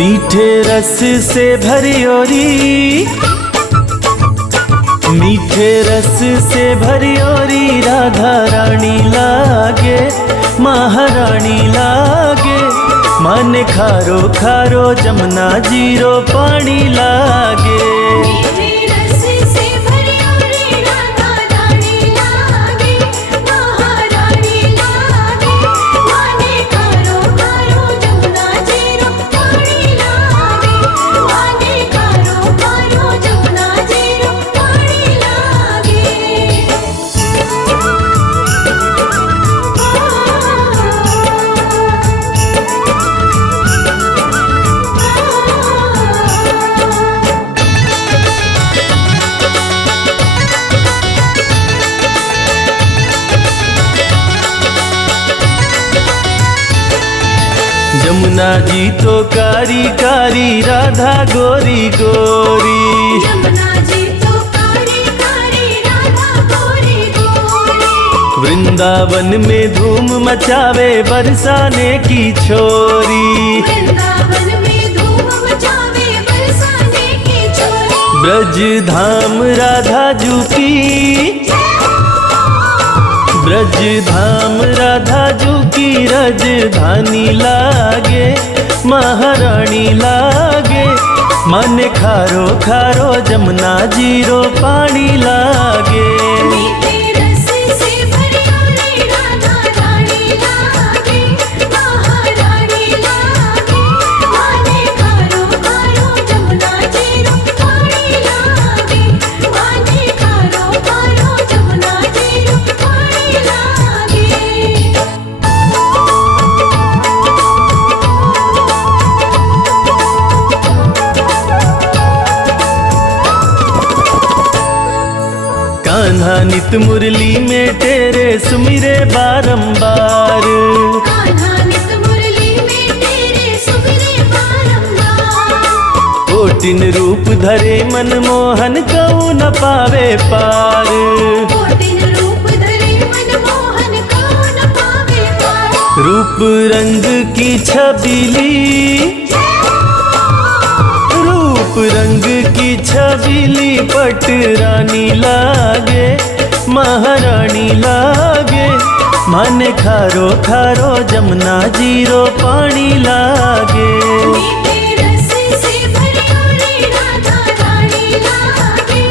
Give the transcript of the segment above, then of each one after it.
मीठे रस से भरी ओरी, मीठे रस से भरी ओरी राधा रानी लागे, महारानी लागे। मन खारो खारो जमुना जीरो पानी लागे। जमुना जी तो कारी कारी राधा गोरी गोरी, जमुना जी तो कारी कारी राधा गोरी गोरी। वृंदावन में धूम मचावे बरसाने की छोरी, वृंदावन में धूम मचावे बरसाने की छोरी। ब्रज धाम राधा जू की, ब्रज धाम राधा जू की राजधानी लागे, महारानी लागे। मन खारो खारो जमुना जीरो पानी लागे। मीठे रस से भरी ओरी राधा रानी लागे, महारानी लागे। माने खारो खारो जमुना जीरो पानी लागे, माने खारो खारो जमुना जीरो पानी लागे। कान्हा नित मुरली में तेरे सुमिरे बारंबार, कान्हा नित मुरली में तेरे सुमिरे बारंबार। कोटिन रूप धरे मनमोहन कऊ न पावे पार। कोटिन रूप धरे मनमोहन कऊ न पावे पार। रूप रंग की छबीली, रूप रंग की छबीली पट रानी लागे, महारानी लागे। मन खारो खारो जमुना जीरो पानी लागे। मीठे रस से भरी ओरी राधा रानी लागे,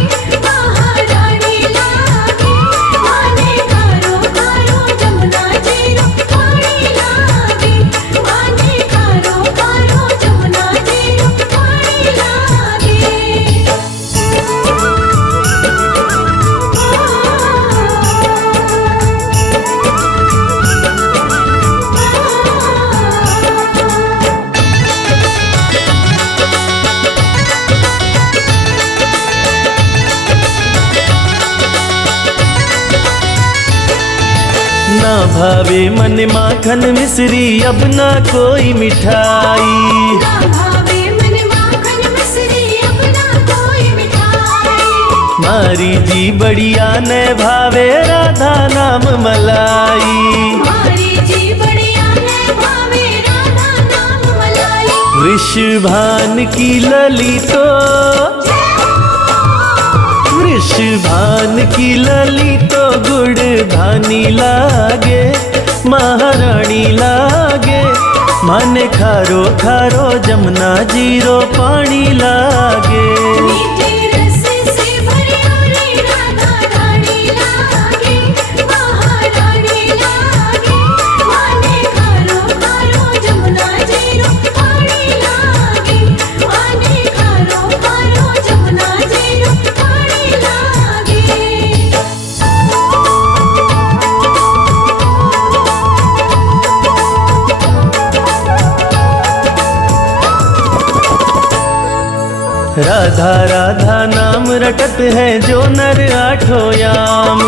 महारानी लागे। माने खारो खारो जमुना जीरो पानी लागे, माने खारो खारो जमुना जीरो पानी लागे। ना भावे मन माखन मिश्री अब ना कोई मिठाई, ना भावे मन माखन मिश्री अब ना कोई मिठाई। मारी जी बढ़िया न भावे राधा नाम मलाई। हमारी जी बढ़िया है भावे राधा नाम मलाई। वृषभान की ललितो, वृषभान की ललितो गुड़ धानी लागे, महारानी लागे। मन खारो खारो जमुना जीरो पानी लागे। मीठे रस से भरी ओरी राधा रानी लागे, महारानी लागे। माने खारो खारो जमुना जीरो पानी लागे, माने खारो खारो जमुना जीरो पानी लागे। राधा राधा नाम रटत है जो नर आठों याम,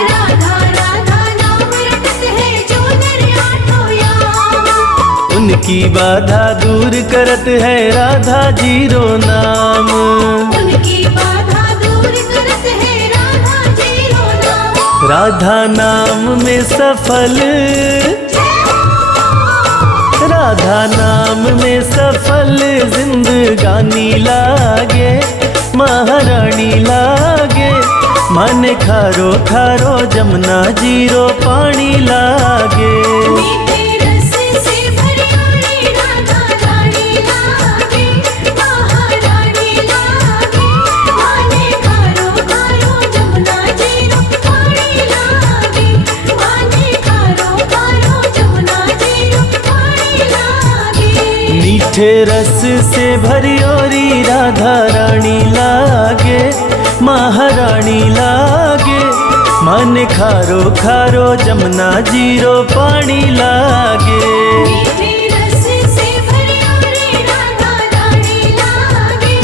राधा राधा नाम रटत है जो नर आठों याम। उनकी बाधा दूर करत है राधा जीरो नाम। उनकी बाधा दूर करत है राधा जीरो नाम। राधा नाम में सफल, राधा नाम में सफल जिंदगानी लागे, महारानी लागे। मन खारो खारो जमुना जीरो पानी लागे। मीठे रस से भरियोरी राधा रानी लागे, महारानी लागे। माने खारो खारो जमुना जीरो पानी लागे, माने खारो खारो जमुना जीरो पानी लागे। मीठे रस से भरियोरी राधा रानी लागे, महारानी लागे। मन खारो खारो जमुना जीरो पानी लागे। मीठे रस से भरियोरी राधा रानी लागे,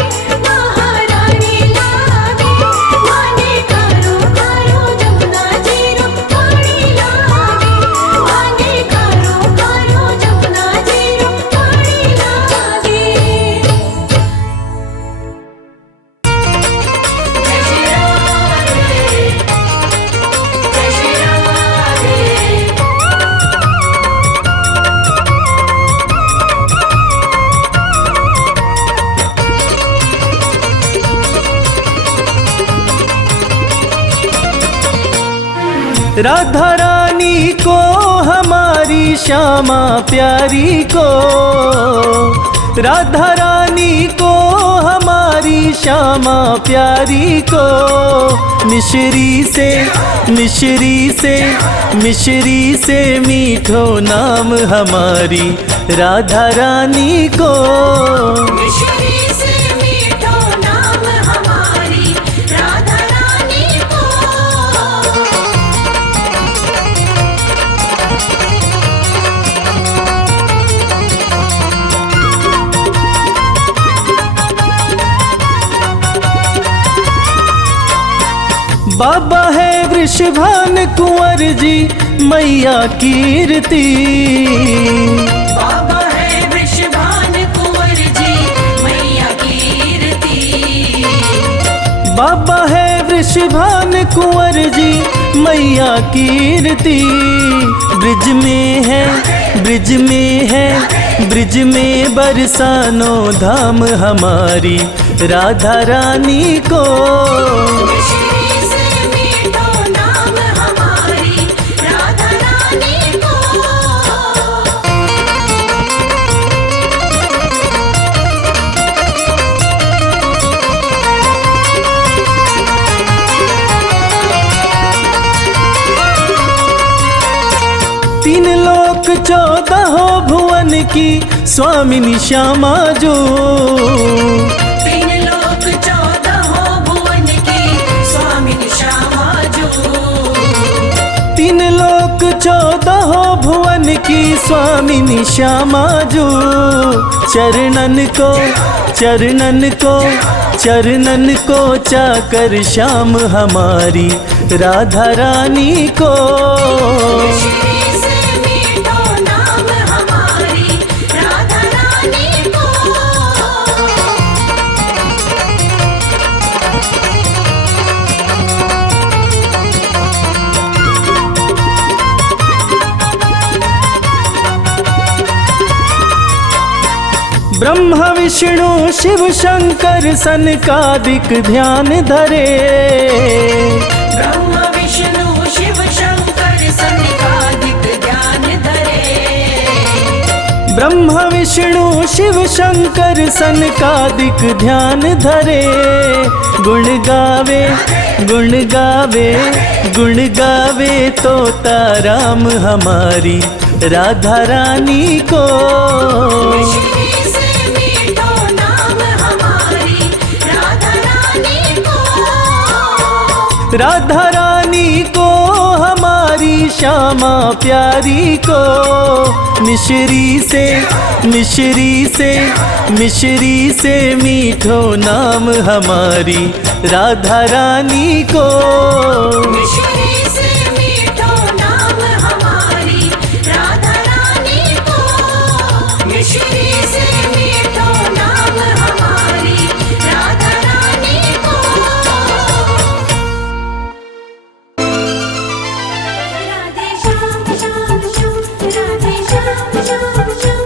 महारानी लागे। माने खारो खारो जमुना जीरो पानी लागे, माने खारो खारो जमुना जीरो पानी लागे। राधा रानी को हमारी श्यामा प्यारी को, राधा रानी को हमारी श्यामा प्यारी को। मिश्री से मिश्री से मिश्री से मीठो नाम हमारी राधा रानी को। मिश्री से मीठो नाम हमारी राधा रानी को। बाबा है वृषभान कुंवर जी मैया कीर्ति। बाबा है वृषभान कुंवर जी मैया कीर्ति। बाबा है वृषभान कुंवर जी मैया कीर्ति। ब्रिज में है ब्रिज में है ब्रिज में बरसानो धाम हमारी राधा रानी को। मिश्री से मीठो नाम हमारी राधा रानी को। तीन लोक 14 भुवन की स्वामिनी श्यामा जो। तीन लोक 14 भुवन की स्वामिनी श्यामा जो। तीन लोक 14 भुवन की स्वामिनी श्यामा जो। चरणन को चरणन को चरणन को चाकर श्याम हमारी राधा रानी को। मिश्री से मीठो नाम हमारी राधा रानी को। ब्रह्मा विष्णु शिव शंकर सनकादिक ध्यान धरे। ब्रह्मा विष्णु शिव शंकर सनकादिक ध्यान धरे। ब्रह्मा विष्णु शिव शंकर सनकादिक ध्यान धरे। गुण गावे गुण गावे गुण गावे तोता राम हमारी राधा रानी को। मिश्री से मीठो नाम हमारी राधा रानी को। राधा रानी को हमारी श्यामा प्यारी को। मिश्री से मिश्री से मिश्री से मीठो नाम हमारी राधा रानी को। मिश्री से मीठो नाम हमारी राधा रानी को। मिश्री से मीठो नाम हमारी राधा रानी को। राधे श्याम श्याम श्याम, राधे श्याम श्याम श्याम,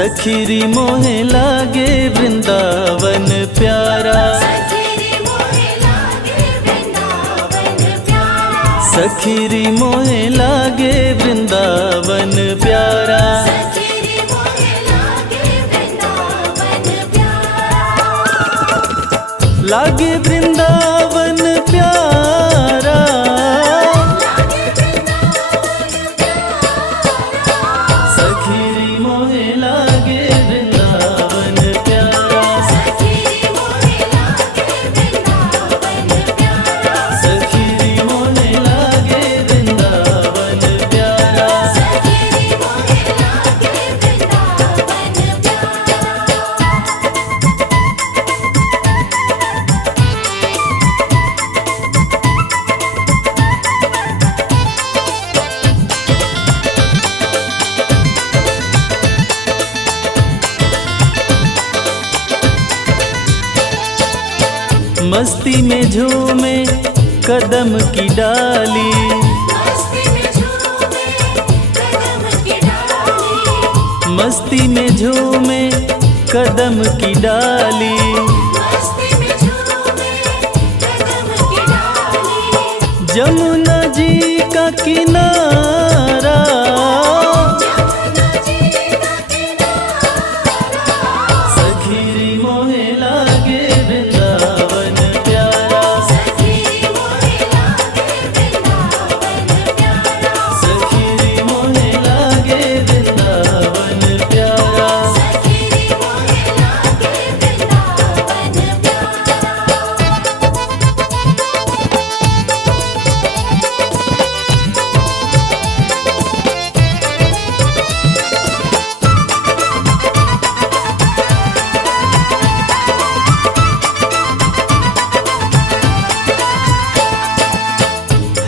सखीरी मोहे लागे वृंदावन प्यारा, सखीरी मोहे लागे वृंदावन प्यारा, सखीरी मोहे लागे वृंदावन प्यारा। सखीरी मोहे लागे वृंदावन प्यारा, लागे वृंदावन प्यारा, लागे वृंदावन प्यारा, सखीरी मोहे लागे वृंदावन प्यारा, सखीरी मोहे लागे वृंदावन प्यारा, सखीरी मोहे लागे वृंदावन प्यारा। सखीरी मोहे लागे वृंदावन प्यारा। मस्ती में झूमे कदम की डाली, मस्ती में झूमे कदम की डाली, मस्ती में झूमे कदम की डाली। मस्ती में झूमे कदम की डाली, जमुना जी का किनारा, जमुना जी का किनारा, सखीरी मोहे लागे वृंदावन प्यारा, सखीरी मोहे लागे वृंदावन प्यारा, सखीरी मोहे लागे वृंदावन प्यारा। सखीरी मोहे लागे वृंदावन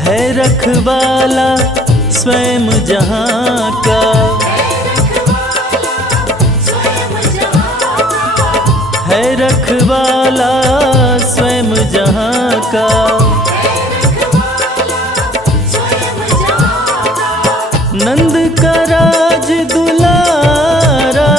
है रखवाला स्वयं जहाँ का, है रखवाला स्वयं जहाँ का। नंद का राज दुलारा,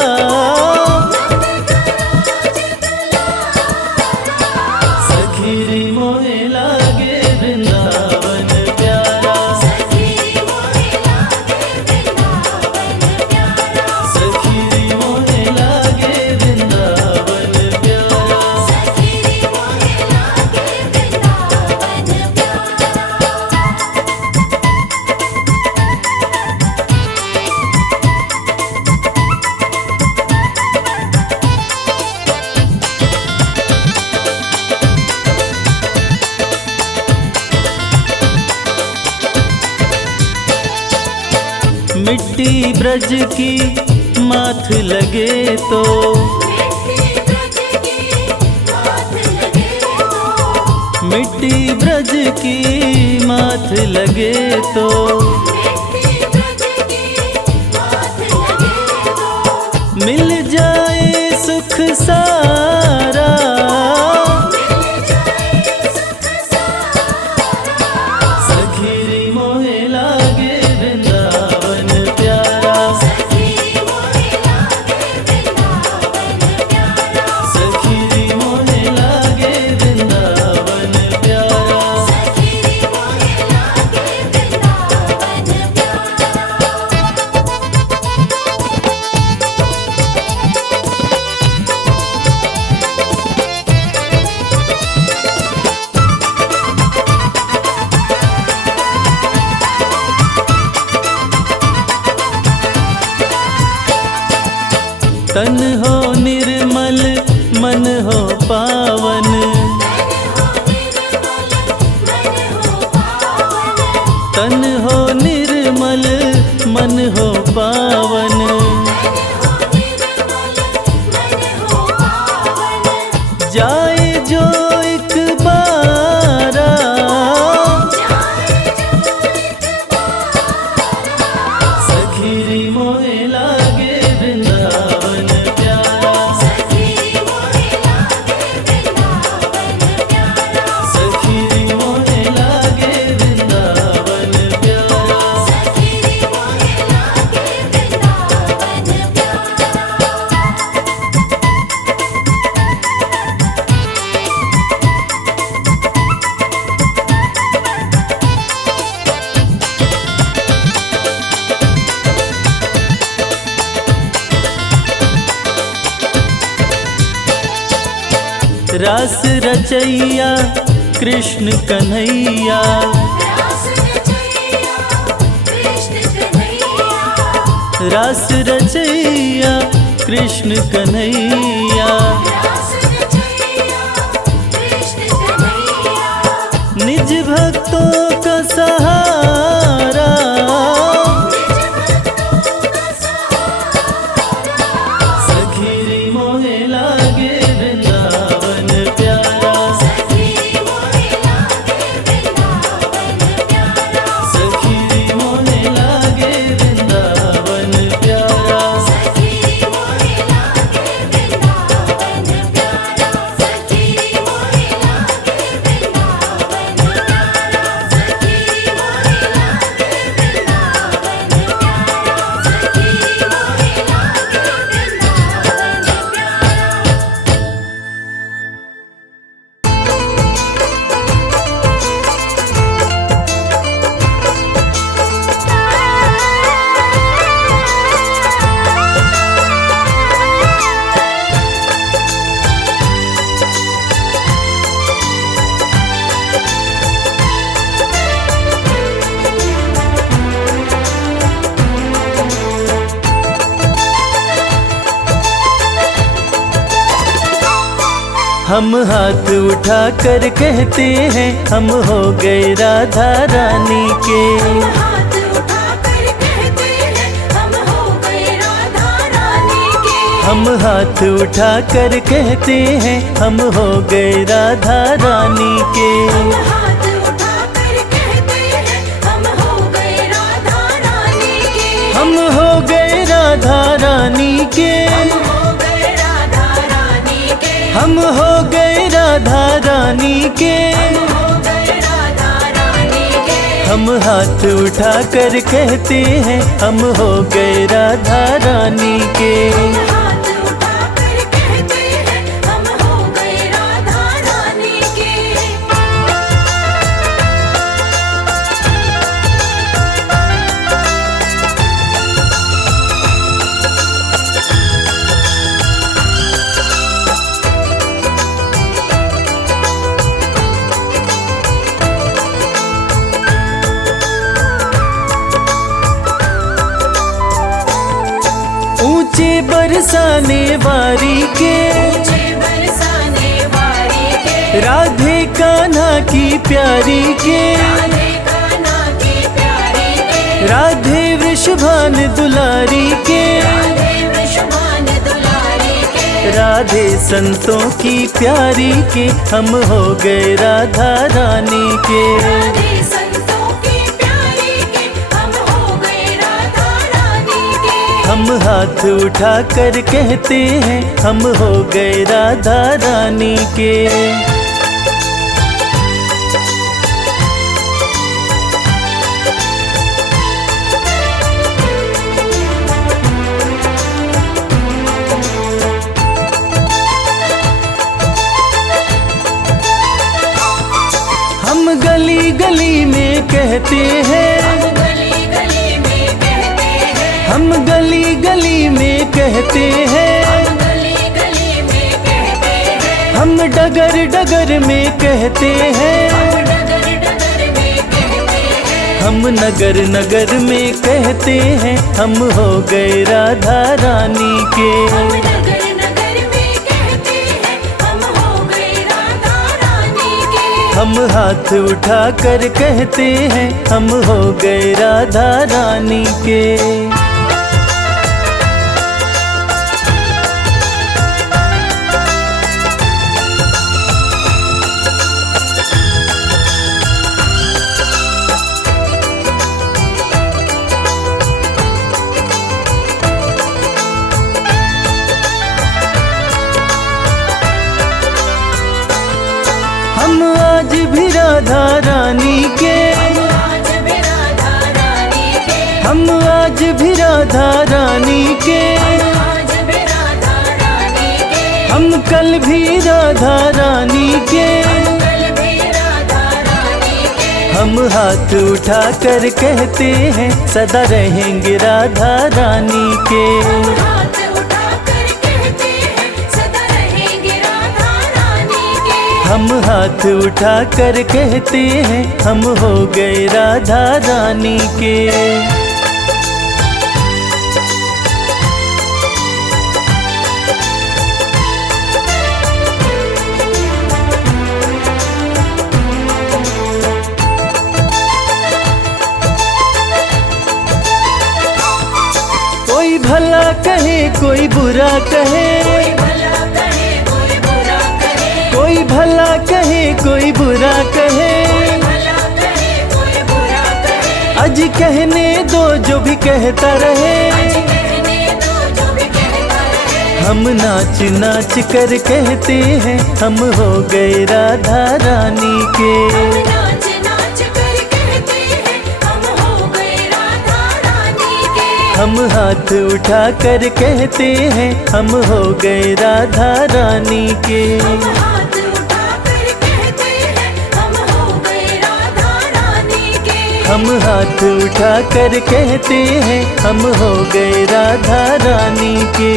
सखीरी मोहे लागे वृंदावन प्यारा, सखीरी मोहे लागे वृंदावन प्यारा, सखीरी मोहे लागे वृंदावन प्यारा। सखीरी मोहे लागे वृंदावन प्यारा। मिट्टी ब्रज की माथ लगे तो, मिट्टी ब्रज की माथ लगे तो, मिट्टी ब्रज की माथ लगे तो। मिट्टी ब्रज की माथ लगे तो, मिल जाए सुख सारा, मिल जाए सुख सारा, सखीरी मोहे लागे वृंदावन प्यारा, सखीरी मोहे लागे वृंदावन प्यारा, सखीरी मोहे लागे वृंदावन प्यारा। सखीरी मोहे लागे वृंदावन प्यारा। रास रचैया कृष्ण कन्हैया। रास रचैया कृष्ण कन्हैया। रास रचैया कृष्ण कन्हैया। रास रचैया कृष्ण कन्हैया। निज भक्तों का सहारा, सखी मोहे लागे वृंदावन प्यारा। सखी मोहे लागे वृंदावन प्यारा। सखी मोहे लागे वृंदावन प्यारा। सखी मोहे लागे वृंदावन प्यारा। सखी मोहे लागे वृंदावन प्यारा। सखी मोहे लागे वृंदावन प्यारा। सखी मोहे लागे वृंदावन प्यारा। हम हाथ उठा कर कहते हैं हम हो गए राधा रानी के। हाथ उठाकर कहते हैं हम हो गए राधा रानी के। हम हाथ उठा कर कहते हैं हम हो गए राधा रानी के। हाथ उठाकर कहते हैं हम हो गए राधा रानी के। हम हो गए राधा रानी के। हो गए राधा रानी के। हम हो गए राधा रानी के। हो गए राधा रानी के। हम हाथ उठा कर कहते हैं हम हो गए राधा रानी के। हाथ उठाकर कहते हैं हम हो गए राधा रानी के। ऊंचे बरसाने वारी के मुझे बरसाने वाली के। राधे कान्हा की प्यारी के। राधे कान्हा की प्यारी के। राधे वृषभान दुलारी के। राधे वृषभान दुलारी के। राधे संतों की प्यारी के हम हो गए राधा रानी के। राधे संतों की प्यारी के हम हो गए राधा रानी के। हम हाथ उठा कर कहते हैं हम हो गए राधा रानी के। हम गली गली में कहते हैं। हम गली गली में कहते हैं। हम गली गली में कहते हैं। हम गली गली में कहते हैं। हम डगर डगर में कहते हैं। हम डगर डगर में कहते हैं। हम नगर नगर में कहते हैं हम हो गए राधा रानी के। हम नगर नगर में कहते हैं हम हो गए राधा रानी के। हम हाथ उठा कर कहते हैं हम हो गए राधा रानी के। हम आज भी राधा रानी के। आज भी राधा रानी के। हम आज भी राधा रानी के। आज भी राधा रानी के। हम कल भी राधा रानी के। कल भी राधा रानी के। हम हाथ उठा कर कहते हैं सदा रहेंगे राधा रानी के। हाथ उठाकर कहते हैं सदा रहेंगे राधा रानी हम हाथ उठा कर कहते हैं हम हो गए राधा रानी के। कोई भला कहे कोई बुरा कहे, कोई भला कहे कोई बुरा कहे, आज कहने दो जो भी कहता रहे। हम नाच नाच कर कहते हैं हम हो गए राधा रानी के। हम हाथ उठा कर कहते हैं हम हो गए राधा रानी के। हम हाथ उठा कर कहते हैं हम हो गए राधा रानी के।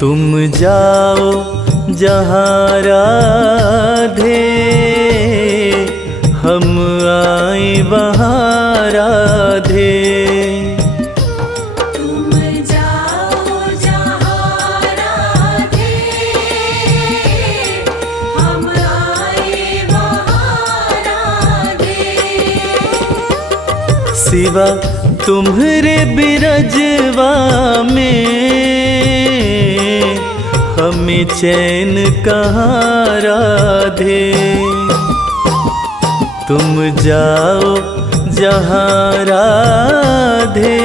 तुम जाओ जहाँ राधे, हम आए वहाँ राधे। तुम जाओ जहाँ राधे, हम आए वहाँ राधे। सिवा तुम्हारे बिरजवा में हमें चैन कहाँ राधे। तुम जाओ जहाँ राधे,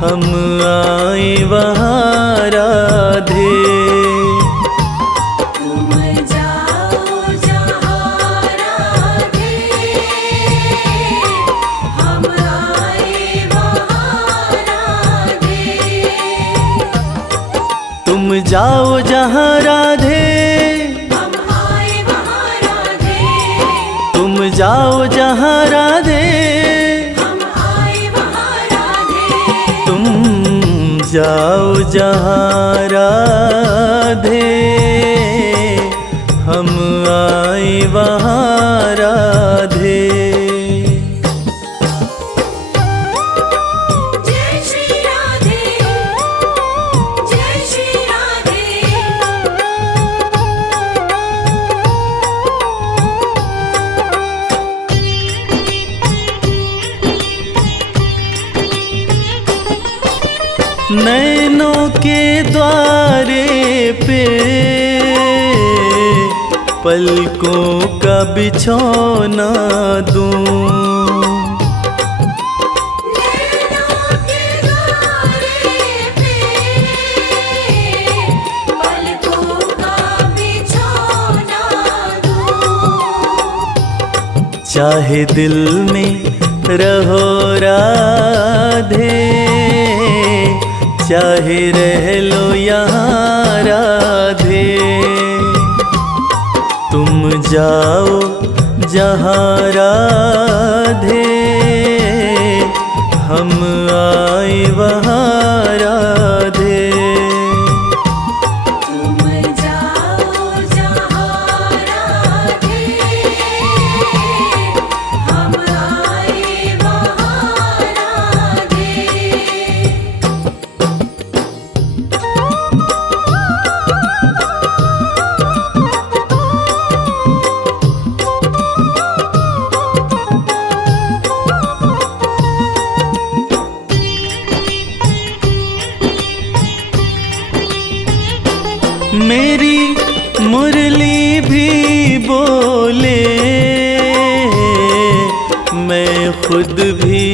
हम आए वहाँ राधे। तुम जाओ जहाँ राधे, हम आए वहाँ राधे। तुम जाओ जहाँ राधे, हम आए वहाँ राधे। तुम जाओ जहाँ राधे, हम आए वहाँ राधे। तुम जाओ जहाँ राधे, हम आए वहाँ राधे। जय श्री राधे, जय श्री राधे। नैनों के द्वारे पे पलकों का बिछौना दूं। नैनों के द्वारे पे पलकों का बिछौना दूं। चाहे दिल में रहो राधे, चाहे रह लो यहाँ राधे। तुम जाओ जहाँ राधे, हम आए वहाँ राधे। तुम जाओ जहाँ राधे, हम आए वहाँ राधे। मेरी मुरली भी बोले, मैं खुद भी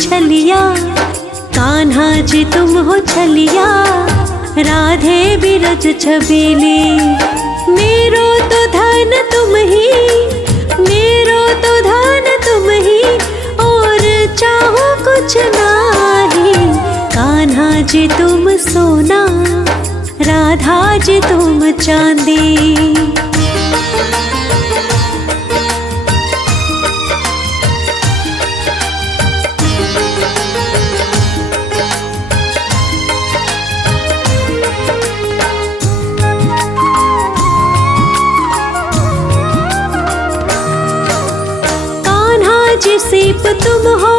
छलिया, कान्हा जी तुम हो छलिया, राधे बिरज छबीली। मेरो तो धन तुम ही, मेरो तो धन तुम ही, और चाहो कुछ नाही। कान्हा जी तुम सोना, राधा जी तुम चांदी। जी सीप तुम हो,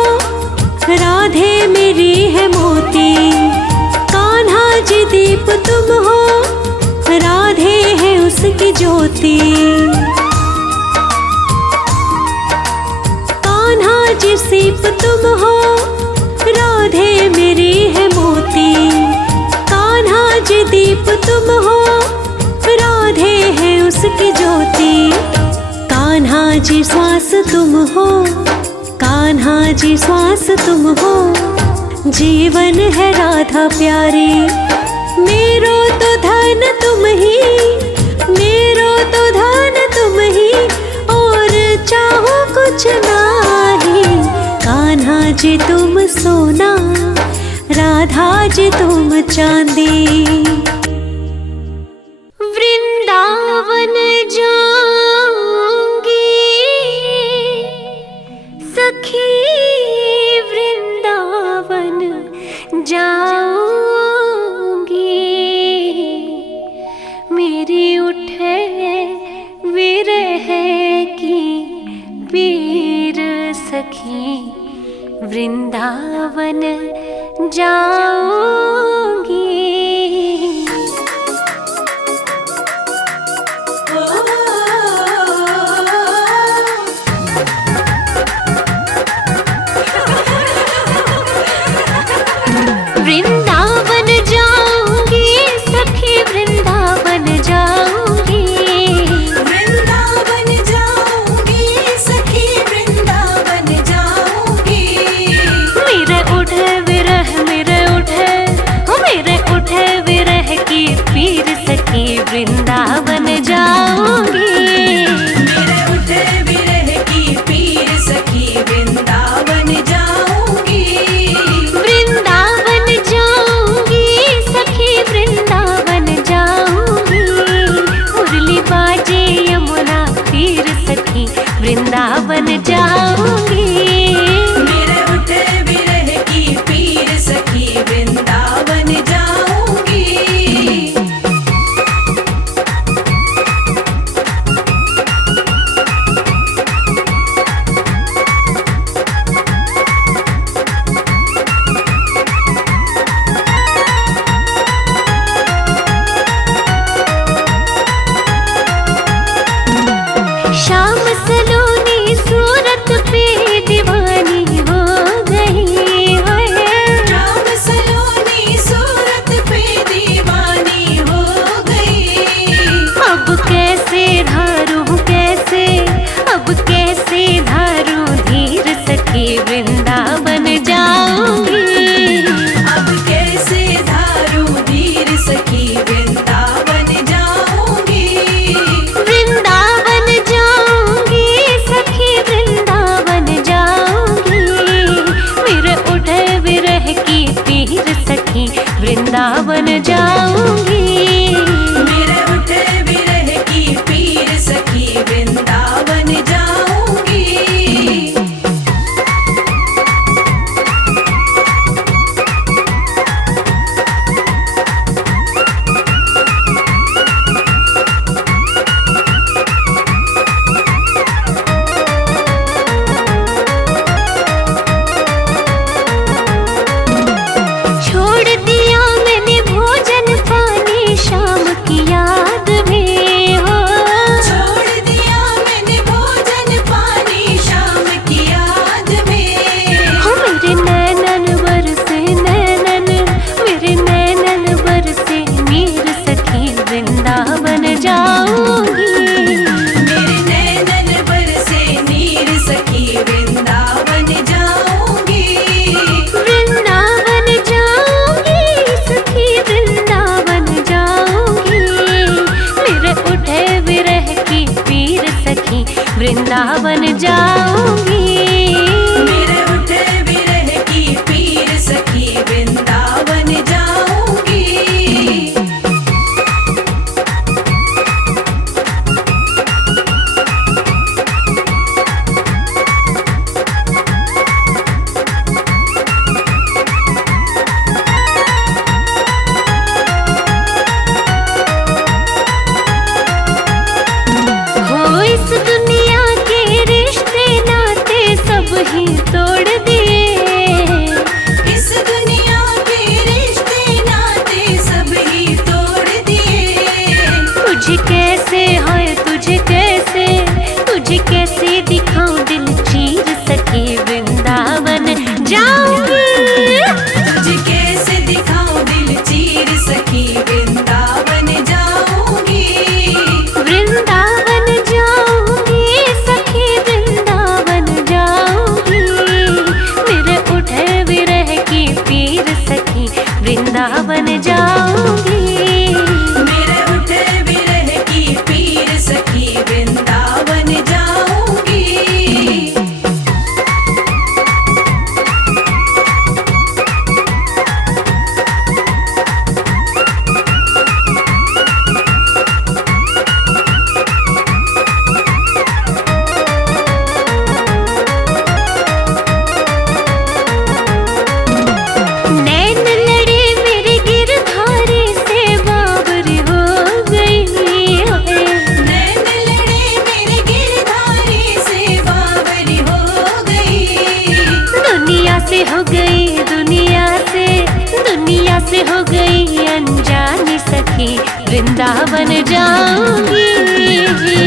राधे मेरी है मोती। कान्हा जी दीप तुम हो, राधे है उसकी ज्योति। कान्हा जी सीप तुम हो, राधे मेरी है मोती। कान्हा जी दीप तुम हो, राधे है उसकी ज्योति। कान्हा जी श्वास तुम हो, कान्हा जी श्वास तुम हो, जीवन है राधा प्यारी। मेरो तो धन तुम ही, मेरो तो धन तुम ही, और चाहो कुछ नाही। कान्हा जी तुम सोना, राधा जी तुम चांदी। वृंदावन जाऊंगी सखी, वृंदावन जाऊंगी। मेरी उठे विरह की पीर सखी, वृंदावन जाऊंगी। वृंदावन जाऊंगी सखी, वृंदावन जाऊंगी। वृंदावन जाऊंगी सखी, वृंदावन जाऊंगी। मेरे उठे विरह, मेरे उठे, मेरे उठे विरह की पीर सखी, वृंदावन जाऊंगी। मेरे उठे विरह की पीर सखी, वृंदावन जाऊंगी। वृंदावन जाऊंगी सखी, वृंदावन जाऊंगी। मुरली बाजे यमुना तीर सखी, वृंदावन जाऊंगी। मेरे उठे विरह की पीर सखी, वृंदावन जाऊंगी। शाम सलोनी सूरत पे दीवानी हो गई है। राम सलोनी सूरत पे दीवानी हो गई। अब कैसे धारूं, कैसे, अब कैसे धारूं धीर सखी, वृंदावन जाऊंगी। अब कैसे धारूं धीर सखी, वृंदावन जाऊंगी। वृंदावन जाऊंगी सखी, वृंदावन जाऊंगी। मेरे उठे विरह की पीर सखी, वृंदावन जाऊंगी। मेरे उठे विरह की पीर सखी, वृंदावन जाऊंगी। छोड़ दिया मैंने भोजन पानी शाम की याद में हो। छोड़ दिया मैंने भोजन पानी शाम की याद में। हो मेरे नैनन बरसे नैनन, मेरे नैनन बरसे नीर सखी, वृंदावन जाऊंगी। मेरे नैनन बरसे नीर सखी, वृंदावन जाऊंगी। वृंदावन जाऊंगी।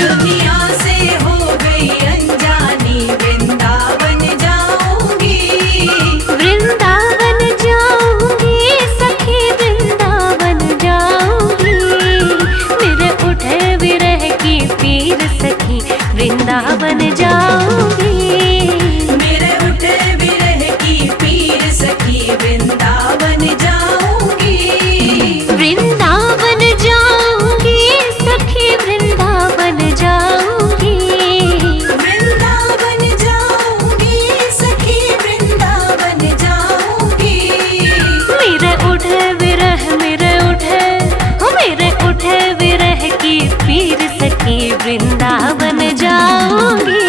दुनिया से हो गई अनजानी, वृंदावन जाऊंगी। वृंदावन जाऊंगी सखी, वृंदावन जाऊंगी। मेरे उठे विरह की पीर सखी, वृंदावन जाऊंगी। मेरे उठे विरह की पीर सखी, वृंदावन जाऊंगी। वृंदावन जाऊंगी सखी, वृंदावन जाऊंगी। वृंदावन जाऊंगी सखी, वृंदावन जाऊंगी। मेरे उठे विरह, मेरे उठे विरह की पीर सखी, वृंदावन जाऊंगी।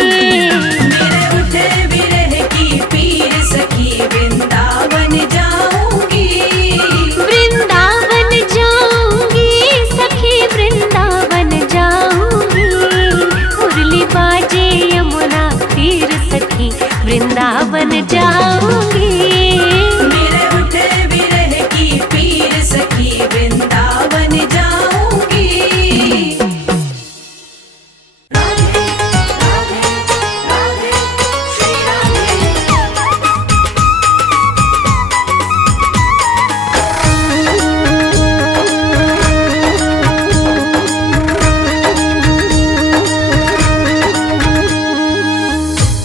मेरे उठे विरह की पीर सखी, वृंदावन जाऊंगी। वृंदावन जाऊंगी सखी, वृंदावन जाऊंगी। मुरली बाजे यमुना तीर सखी, वृंदावन जाऊंगी। मेरे उठे विरह की पीर सखी, वृंदावन जाऊंगी। राधे राधे राधे श्री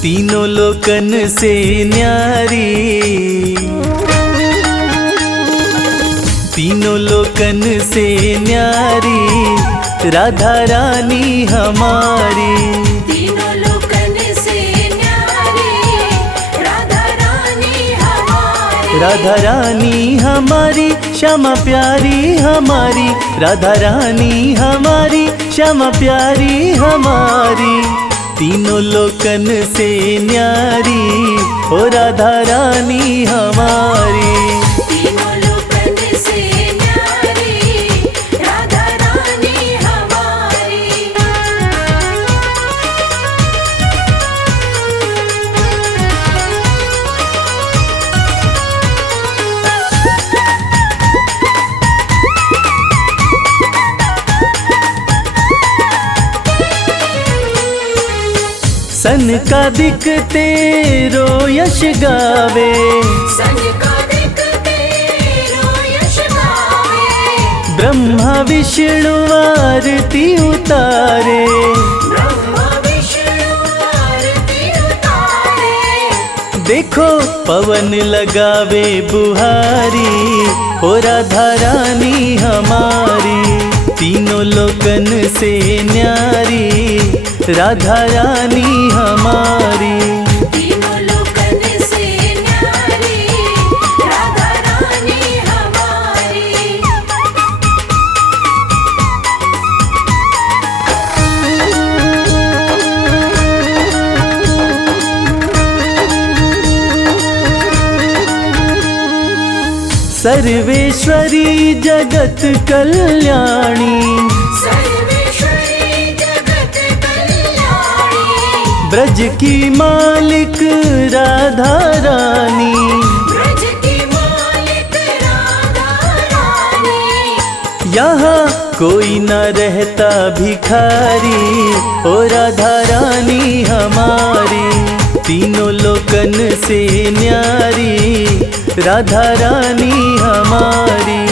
तीनों लोकन से न्यारी, तीनों लोकन से न्यारी, राधा रानी हमारी। तीनों लोकन से न्यारी, राधा रानी हमारी। राधा रानी हमारी, श्यामा प्यारी हमारी। राधा रानी हमारी, श्यामा प्यारी हमारी। तीनों लोकन से न्यारी, ओ राधा रानी हमारी। तीनों लोकन से न्यारी, राधा रानी हमारी। सन का दिखते रो यश गावे, सन का दिखते रो यश गावे। ब्रह्मा विष्णु आरती उतारे। ब्रह्मा विष्णु आरती उतारे। देखो पवन लगावे बुहारी, ओ राधा रानी हमारी। तीनों लोकन से न्यारी, राधा रानी हमारी। तीनों लोकन से न्यारी, राधा रानी हमारी। सर्वेश्वरी जगत कल्याणी, सर्वेश्वरी जगत कल्याणी। ब्रज की मालिक राधा रानी। ब्रज की मालिक राधा रानी। यहाँ कोई न रहता भिखारी, ओ राधा रानी हमारी। तीनों लोकन से न्यारी, राधा रानी हमारी।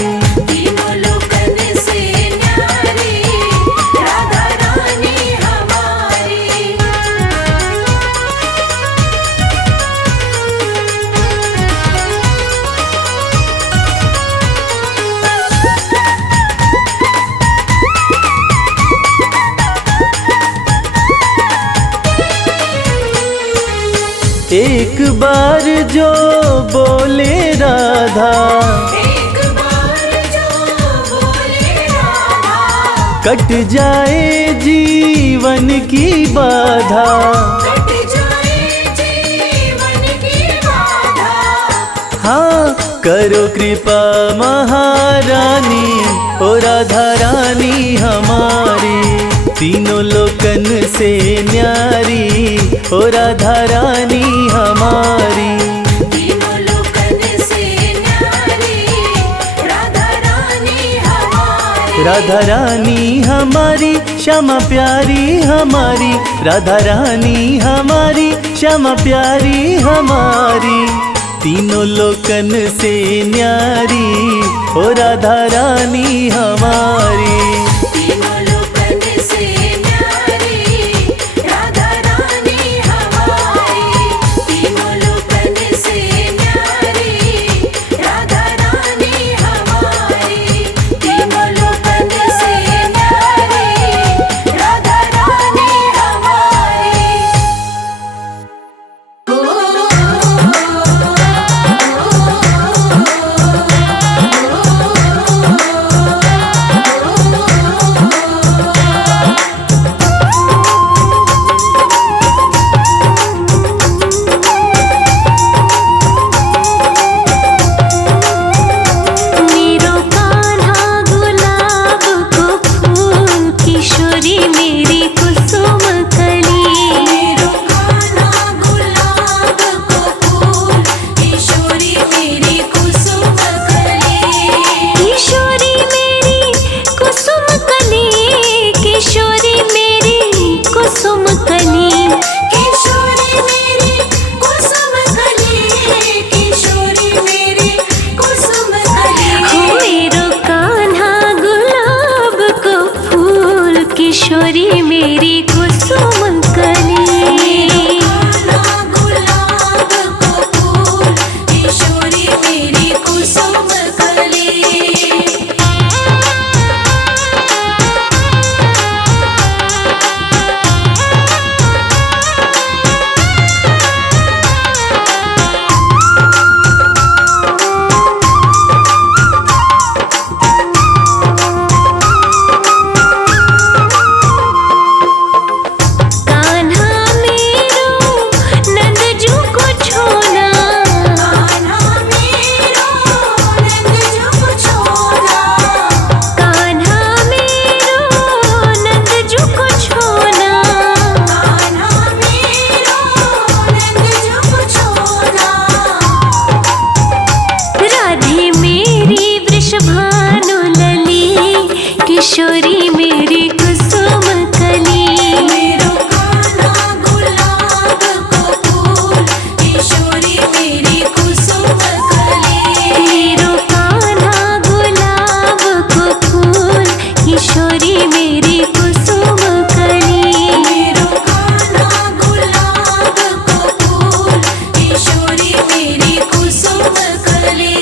तीनों लोकन से न्यारी, राधा रानी हमारी। एक बार जो बोले राधा, एक बार जो बोले राधा, कट जाए जीवन की बाधा। कट जाए जीवन की बाधा। हाँ करो कृपा महारानी, ओ राधा रानी हमारी। तीनों लोकन से न्यारी, ओ राधा रानी हमारी। तीनों लोकन से न्यारी, राधा रानी हमारी। राधा रानी हमारी श्यामा प्यारी हमारी, राधा रानी हमारी श्यामा प्यारी हमारी, तीनों लोकन से न्यारी ओ राधा रानी हमारी। तीनों लोकन से न्यारी राधा रानी हमारी, तीनों लोकन से न्यारी राधा रानी हमारी, तीनों लोकन से न्यारी राधा रानी हमारी। मेरो कान्हा गुलाब को फूल, किशोरी मेरी कुसुम कली। मेरो कान्हा गुलाब को फूल, किशोरी मेरी कुसुम कली। किशोरी मेरी कुसुम कली, किशोरी मेरी कुसुम कली। किशोरी मेरी कुसुम कली, किशोरी मेरी कुसुम कली। मेरो कान्हा गुलाब को फूल, किशोरी मेरी कुसुम कली। कान्हा गुलाब को फूल, किशोरी मेरी कुसुम कली। कान्हा मेरो नंदजू को छोना, कान्हा मेरो नंदजू को छोना, कान्हा मेरो नंदजू को छोना। कान्हा मेरो नंदजू को छोना। राधे मेरी वृषभानु लली, किशोरी मेरी कुसुम कली। मेरो कान्हा गुलाब को फूल, किशोरी मेरी कुसुम कली। मेरो कान्हा गुलाब को फूल, किशोरी मेरी कुसुम कली। मेरो कान्हा गुलाब को फूल, किशोरी मेरी कुसुम कली।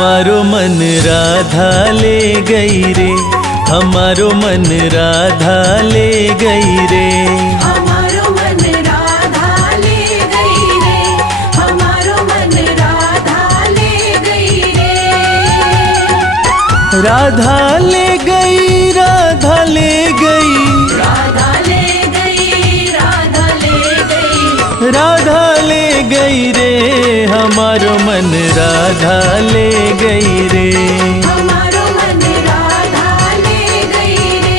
हमारो मन राधा ले गई रे, हमारो मन राधा ले गई रे। हमारो मन राधा ले गई रे, हमारो मन राधा ले गई रे। राधा ले गई, राधा ले गई, राधा ले गई, राधा ले गई, राधा ले गई रे, हमारो मन राधा ले गई रे। हमारो मन राधा ले गई रे।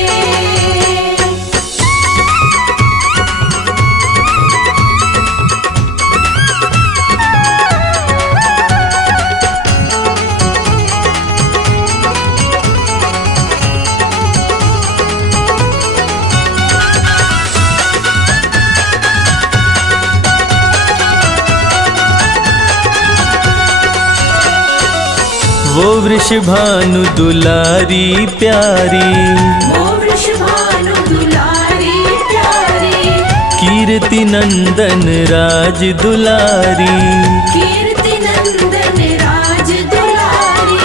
वो वृषभानु दुलारी प्यारी, वो वृषभानु दुलारी प्यारी, कीर्ति नंदन राज दुलारी। कीर्ति नंदन राज दुलारी।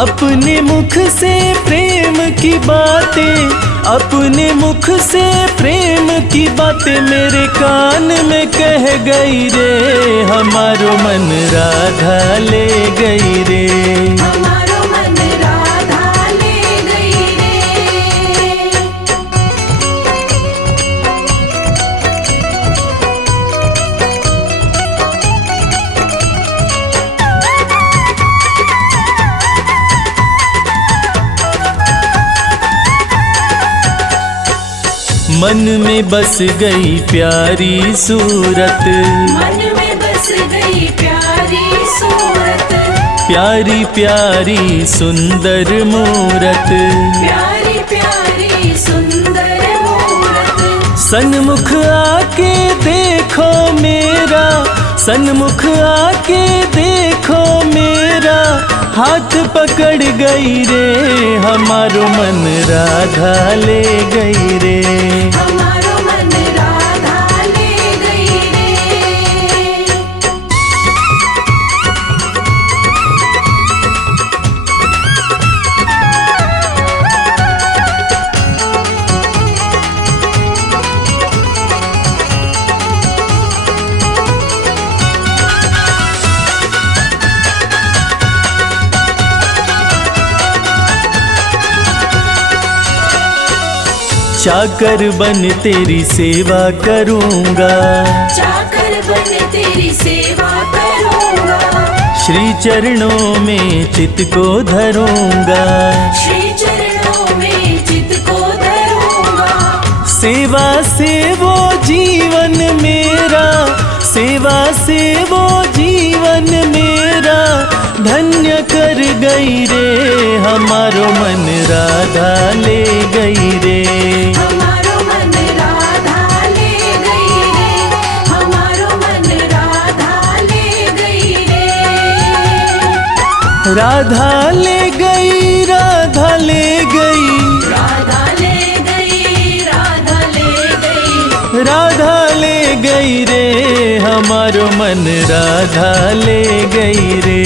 अपने मुख से प्रेम की बातें, अपने मुख से प्रेम की बातें मेरे कान में कह गई रे, हमारो मन राधा ले गई रे। हमारो मन राधा ले गई रे। मन में बस गई प्यारी सूरत, मन में बस गई प्यारी सूरत, प्यारी प्यारी सुंदर मूरत। प्यारी प्यारी सुंदर मूरत। सन्मुख आके देखो मेरा, सन्मुख आके देखो मेरा, हाथ पकड़ गई रे, हमारो मन राधा ले गई रे। हमारो मन राधा ले गई रे। चाकर बन तेरी सेवा करूँगा, चाकर बन तेरी सेवा करूँगा, श्री चरणों में चित को धरूँगा। श्री चरणों में चित को धरूँगा। सेवा से वो जीवन मेरा, सेवा से वो जीवन मेरा धन्य कर गई रे, हमारो मन राधा ले गई रे। हमारो मन राधा ले गई रे, हमारो मन राधा ले गई रे। राधा ले गई, राधा ले गई, राधा ले गई, राधा ले गई, राधा ले गई रे, हमारो मन राधा ले गई रे।